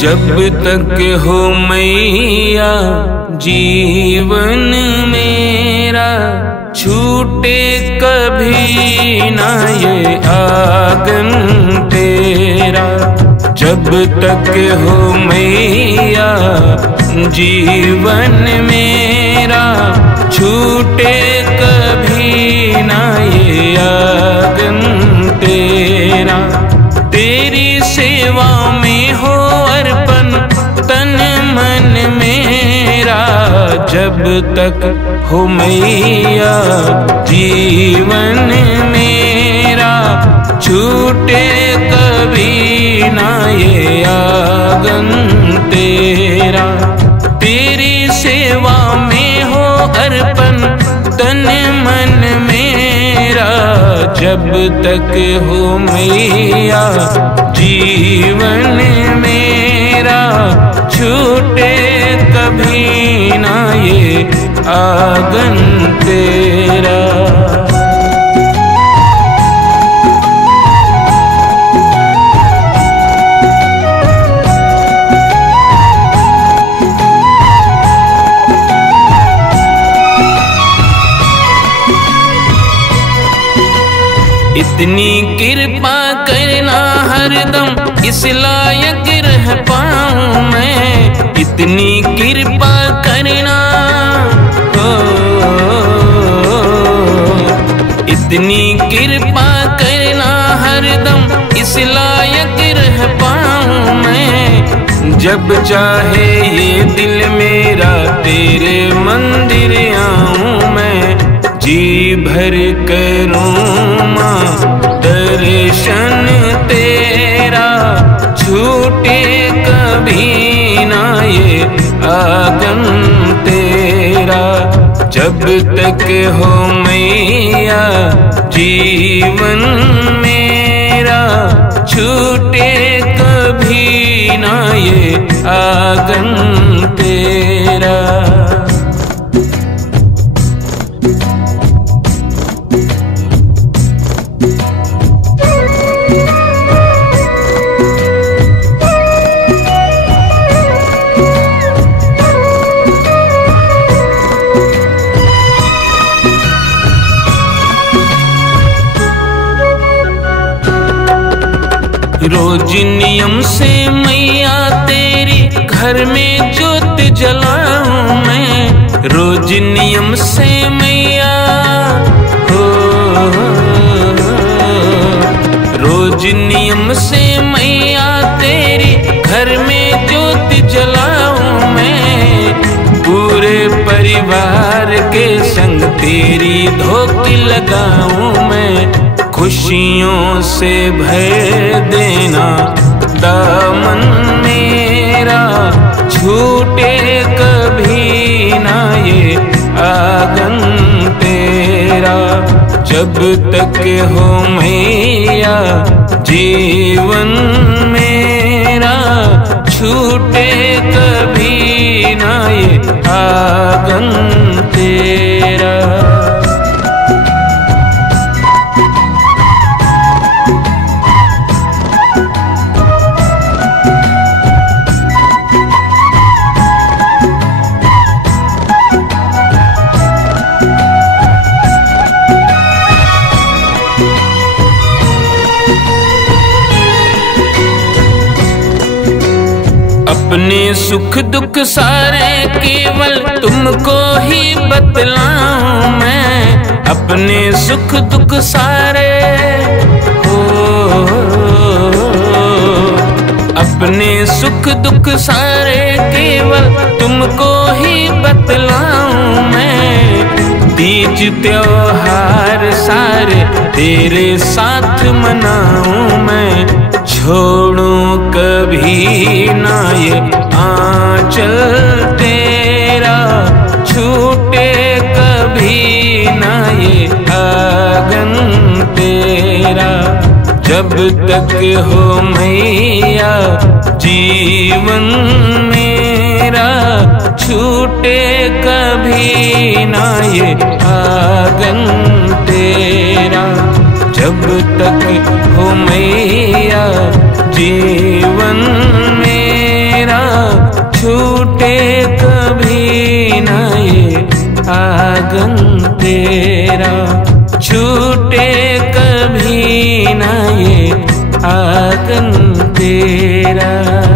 जब तक हो मैया जीवन मेरा, छूटे कभी ना ये आंगन तेरा। जब तक हो मैया जीवन मेरा, छूटे कभी ना ये आंगन तेरा। तेरी सेवा में हो अर्पण तन मन मेरा, जब तक हो मैया जीवन मेरा, छूटे कभी ना ये आंगन तेरा। तेरी सेवा में हो अर्पण तन मन मेरा, जब तक हो मैया जीवन मेरा, छूटे कभी ना ये आंगन तेरा। इतनी कृपा करना हरदम इस लायक रह पाऊं मैं। इतनी कृपा करना हो, इतनी कृपा करना हरदम इस लायक रह पाऊं मैं। जब चाहे ये दिल मेरा तेरे मंदिर आऊं मैं। जी भर करूं मां दर्शन तेरा, छूटे कभी ना ये आंगन तेरा। जब तक हो मैया जीवन मेरा, छूटे कभी ना ये आंगन तेरा। रोज नियम से मैया तेरी घर में ज्योत जलाऊं मैं। रोज नियम से मैया हो, रोज नियम से मैया तेरी घर में ज्योत जलाऊं मैं। पूरे परिवार के संग तेरी धोती लगाऊं मैं। खुशियों से भर देना दामन मेरा, छूटे कभी ना ये आंगन तेरा। जब तक हो मैया जीवन मेरा, छूटे कभी ना ये आंगन तेरा। अपने सुख दुख सारे केवल तुमको ही बतलाऊं मैं। अपने सुख दुख सारे हो, अपने सुख दुख सारे केवल तुमको ही बतलाऊं मैं। तीज त्योहार सारे तेरे साथ मनाऊं मैं। छोड़ूं कभी ना ये आंचल तेरा, छूटे कभी ना ये आंगन तेरा। जब तक हो मैया जीवन मेरा, छूटे कभी ना ये आंगन तेरा। जब तक हो मैया जीवन में छूटे कभी न ये आंगन तेरा, छूटे कभी न ये आंगन तेरा।